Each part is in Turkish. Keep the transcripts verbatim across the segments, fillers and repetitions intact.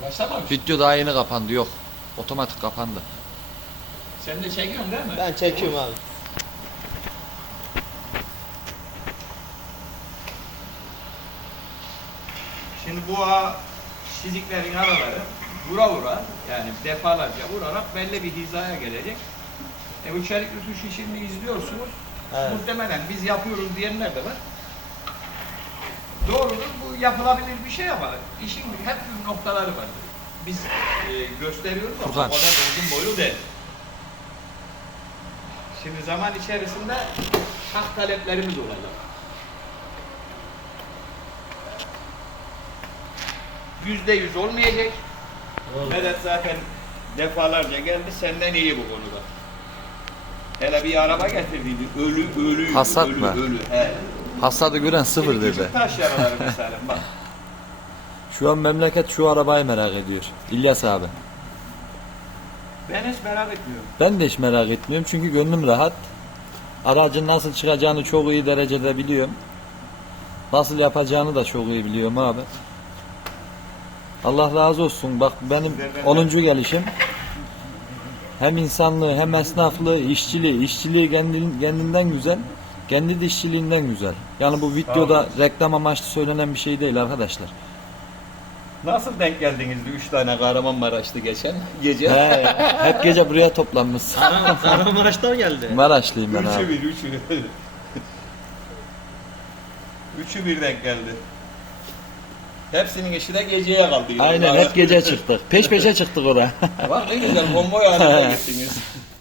Başlamamış. Video daha yeni kapandı, yok. Otomatik kapandı. Sen de çekiyorsun değil mi? Ben çekiyorum abi. Şimdi bu ağ çiziklerin araları vura vura yani defalarca vurarak belli bir hizaya gelecek. E bu çelik rütuşu şimdi izliyorsunuz. Evet. Muhtemelen biz yapıyoruz diyenler de var. Doğrudur, bu yapılabilir bir şey ama işin hep bir noktaları var. Biz e, gösteriyoruz ama o Furkan. kadar uzun boylu değil. Şimdi zaman içerisinde hak taleplerimiz olacak. Yüzde yüz olmayacak. Medet zaten defalarca geldi, senden iyi bu konuda. Hele bir araba getirdiydi, ölü, ölü, Hasat ölü, mı? ölü. He. Hasadı gören sıfır Şimdi dedi. küçük taş yaraları mesela, bak. Şu an memleket şu arabayı merak ediyor. İlyas abi. Ben hiç merak etmiyorum. Ben de hiç merak etmiyorum çünkü gönlüm rahat. Aracın nasıl çıkacağını çok iyi derecede biliyorum. Nasıl yapacağını da çok iyi biliyorum abi. Allah razı olsun. Bak benim onuncu gelişim. Hem insanlığı hem esnaflığı, işçiliği, işçiliği kendi- kendinden güzel, kendi de işçiliğinden güzel. Yani bu videoda reklam amaçlı söylenen bir şey değil arkadaşlar. Nasıl denk geldiniz üç tane Kahramanmaraşlı geçen gece? He, hep gece buraya toplanmışsın. Kahramanmaraş'tan geldi. Maraşlıyım ben Üçü abi. bir, üçü bir. Üçü bir denk geldi. Hepsinin işi de geceye kaldı. Aynen hep gece çıktık. Peş peşe çıktık oraya. Bak ne güzel konvoy halinde gittiniz.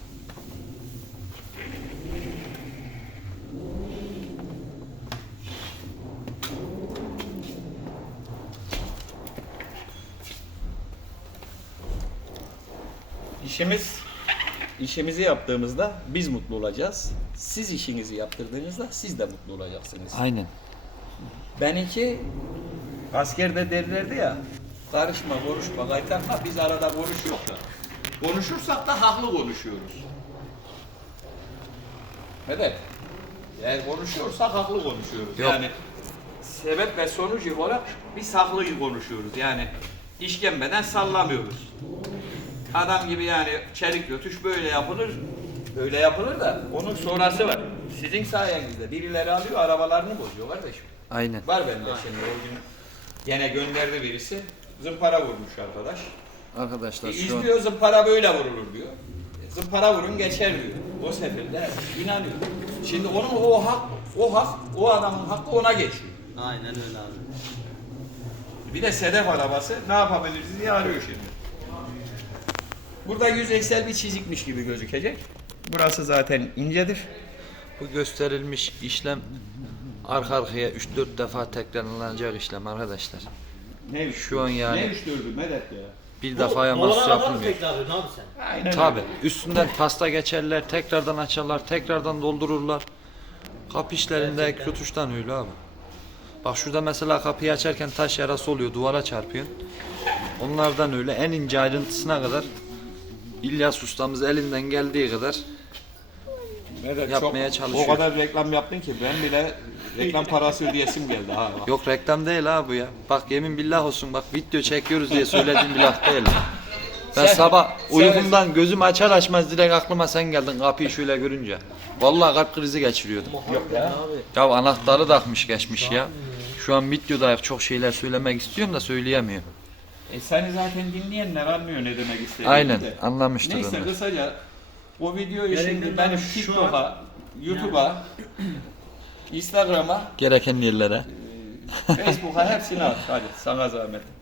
İşimiz, işimizi yaptığımızda biz mutlu olacağız. Siz işinizi yaptırdığınızda siz de mutlu olacaksınız. Aynen. Benimki askerde derlerdi ya, karışma, konuşma, kaytarma, biz arada konuşuyoruz da. Konuşursak da haklı konuşuyoruz. Neden? Eğer konuşuyorsak haklı konuşuyoruz. Yok. Yani sebep ve sonuç olarak biz haklı konuşuyoruz. Yani işkembeden sallamıyoruz. Adam gibi yani çelik rötuş böyle yapılır, böyle yapılır da onun sonrası var. Sizin sayenizde birileri alıyor, arabalarını bozuyor kardeşim. Aynen. Var bende şimdi o gün yine gönderdi birisi, zımpara vurmuş arkadaş. Arkadaşlar E, şu an izliyor, zımpara böyle vurulur diyor. E, zımpara vurun geçer diyor. O seferde inanıyor. Şimdi onun o hak, o hak, o adamın hakkı ona geçiyor. Aynen öyle abi. Bir de sedef arabası ne yapabiliriz diye arıyor şimdi. Burada yüzeysel bir çizikmiş gibi gözükecek. Burası zaten incedir. bu gösterilmiş işlem arka arkaya üç dört defa tekrarlanacak işlem arkadaşlar. Ne Şu an yani- Ne üçtürdü Medet ya? Bir defaya mahsus yapılmıyor. Tekrar abi sen? Aynen Tabi öyle. üstünden pasta geçerler, tekrardan açarlar, tekrardan doldururlar. Kapı işlerinde Gerçekten. kötüşten öyle abi. Bak şurada mesela kapıyı açarken taş yarası oluyor, duvara çarpıyor. Onlardan öyle en ince ayrıntısına kadar İlyas ustamız elinden geldiği kadar Medet yapmaya çok, çalışıyor. O kadar reklam yaptın ki ben bile reklam parası ödeyesim geldi ha. Bak. Yok reklam değil abi bu ya. Bak yemin billah olsun bak video çekiyoruz diye söylediğim bir laf değil. Ben Sen- sabah sen- uykumdan gözüm açar açmaz direkt aklıma sen geldin kapıyı şöyle görünce. Vallahi kalp krizi geçiriyordum. Yok ya. Ya anahtarı takmış geçmiş ya. Şu an videoda çok şeyler söylemek istiyorum da söyleyemiyorum. E seni zaten dinleyenler anlıyor ne demek istediğini Aynen de. anlamıştır Neyse onlar. kısaca o videoyu Gerekli şimdi olan ben şu TikTok'a, YouTube'a, Instagram'a, Gereken yerlere. Facebook'a hepsini at. Hadi sana zahmet.